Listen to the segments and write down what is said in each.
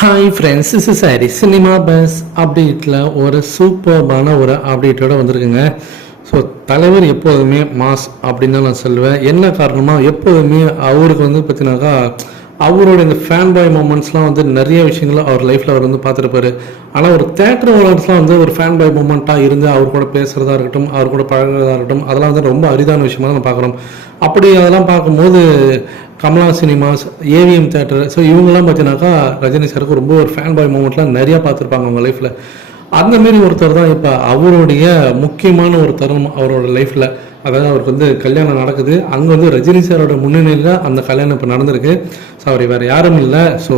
Hi friends is சாரி cinema bus அப்டேட்டில் ஒரு சூப்பர்பான ஒரு அப்டேட்டோட வந்திருக்குங்க. ஸோ தலைவர் எப்போதுமே மாஸ் அப்படின்னு தான் நான் சொல்லுவேன். என்ன காரணமாக எப்போதுமே அவருக்கு வந்து பார்த்தீங்கன்னாக்கா அவரோட இந்த ஃபேன் பாய் மூமெண்ட்ஸ்லாம் வந்து நிறைய விஷயங்களை அவர் லைஃப்பில் அவர் வந்து பார்த்துருப்பாரு. ஆனால் ஒரு தேட்டர் ஓனர்ஸ்லாம் வந்து ஒரு ஃபேன் பாய் மூமெண்ட்டாக இருந்து அவர் கூட பேசுகிறதா இருக்கட்டும் அவர் கூட பழகிறதா இருக்கட்டும் அதெல்லாம் வந்து ரொம்ப அரிதான விஷயமா தான் நம்ம பார்க்குறோம். அப்படி அதெல்லாம் பார்க்கும்போது Kamala cinemas AVM theatre so இவங்கெல்லாம் பார்த்தீங்கன்னாக்கா ரஜினி சாருக்கு ரொம்ப ஒரு ஃபேன் பாய் மூமெண்ட்லாம் நிறையா பார்த்துருப்பாங்க அவங்க லைஃப்பில் அந்த மாரி ஒருத்தர் தான் இப்போ அவருடைய முக்கியமான ஒரு தருணம் அவரோட லைஃப்பில் அதாவது அவருக்கு வந்து கல்யாணம் நடக்குது. அங்கே வந்து ரஜினி சாரோட முன்னணியில் அந்த கல்யாணம் இப்போ நடந்திருக்கு. ஸோ அவர் வேறு யாரும் இல்லை. ஸோ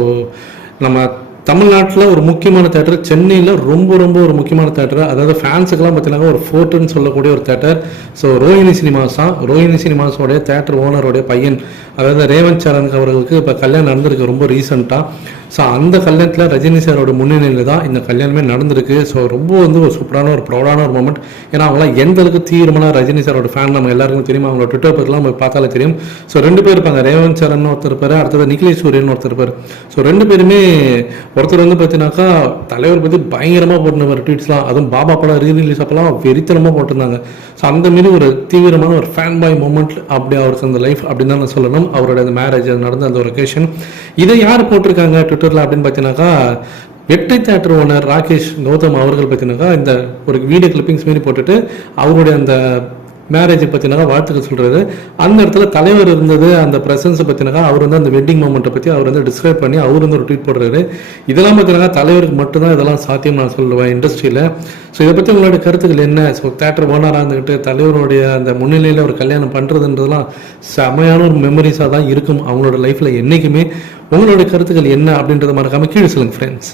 நம்ம தமிழ்நாட்டில் ஒரு முக்கியமான தேட்டர் சென்னையில் ரொம்ப ரொம்ப ஒரு முக்கியமான தேட்டர் அதாவது ஃபேன்ஸுக்கெல்லாம் பார்த்தீங்கன்னா ஒரு ஃபோர்ட்டுன்னு சொல்லக்கூடிய ஒரு தேட்டர் ஸோ ரோஹிணி சினிமாஸ் தான். ரோஹிணி சினிமாஸோடைய தேட்டர் ஓனருடைய பையன். அதாவது ரேவந்த் சரண் அவர்களுக்கு இப்போ கல்யாணம் நடந்திருக்கு ரொம்ப ரீசெண்டாக ஸோ அந்த கல்யாணத்தில் ரஜினி சாரோட முன்னிலையில் தான் இந்த கல்யாணமே நடந்திருக்கு. ஸோ ரொம்ப வந்து ஒரு சூப்பரான ஒரு ப்ரௌடான ஒரு மூமெண்ட் ஏன்னா அவங்களாம் எந்த அளவுக்கு தீவிரமான ரஜினி சாரோட ஃபேன் நம்ம எல்லாருக்கும் தெரியும். அவங்களோட ட்விட்டர் பக்கெல்லாம் நம்ம பார்த்தாலே தெரியும். ஸோ ரெண்டு பேர் இருப்பாங்க. ரேவந்த் சரண் ஒருத்தர் இருப்பார். அடுத்தது நிகிலேஷ் சூரியன் ஒருத்தர் இருப்பார். ஸோ ரெண்டு பேருமே ஒருத்தர் வந்து பார்த்தீங்கன்னாக்கா தலைவர் பற்றி பயங்கரமாக போட்டுருவார் ட்வீட்ஸ்லாம் அதுவும் பாபா படம் ரீ ரிலீஸ் அப்போலாம் வெறித்தனமாக போட்டிருந்தாங்க. ஸோ அந்த மாரி ஒரு தீவிரமான ஒரு ஃபேன் பாய் மூமெண்ட் அப்படி அவருக்கு அந்த லைஃப் அப்படின்னு தான் நான் சொல்லணும். அவரோட அந்த மேரேஜ் நடந்த அந்த ஒரு ஒகேஷன் இதை யார் போட்டிருக்காங்க ட்விட்டரில் அப்படின்னு பார்த்தீங்கன்னாக்கா வெற்றி தேட்டர் ஓனர் ராகேஷ் கௌதம் அவர்கள் பார்த்தீங்கன்னாக்கா இந்த ஒரு வீடியோ கிளிப்பிங்ஸ் மாரி போட்டுட்டு அவருடைய அந்த மேரேஜை பற்றினாக்கா வாழ்த்துக்கள் சொல்கிறாரு அந்த இடத்துல தலைவர் இருந்தது அந்த ப்ரெசன்ஸை பற்றினாக்கா அவர் வந்து அந்த வெட்டிங் மூமெண்ட்டை பற்றி அவர் வந்து டிஸ்கிரைப் பண்ணி அவர் வந்து ஒரு ட்வீட் போடுறாரு. இதெல்லாம் பார்த்தீங்கன்னா தலைவருக்கு மட்டும்தான் இதெல்லாம் சாத்தியம் நான் சொல்லுவேன் இண்டஸ்ட்ரியில் ஸோ இதை பற்றி உங்களுடைய கருத்துக்கள் என்ன? ஸோ தேட்டர் ஓனராக இருந்துக்கிட்டு தலைவருடைய அந்த முன்னிலையில் ஒரு கல்யாணம் பண்ணுறதுன்றதுலாம் செமையான ஒரு மெமரிஸாக தான் இருக்கும் அவங்களோட லைஃப்பில் என்றைக்குமே உங்களுடைய கருத்துக்கள் என்ன அப்படின்றத மறக்காமல் கீழே சொல்லுங்கள் ஃப்ரெண்ட்ஸ்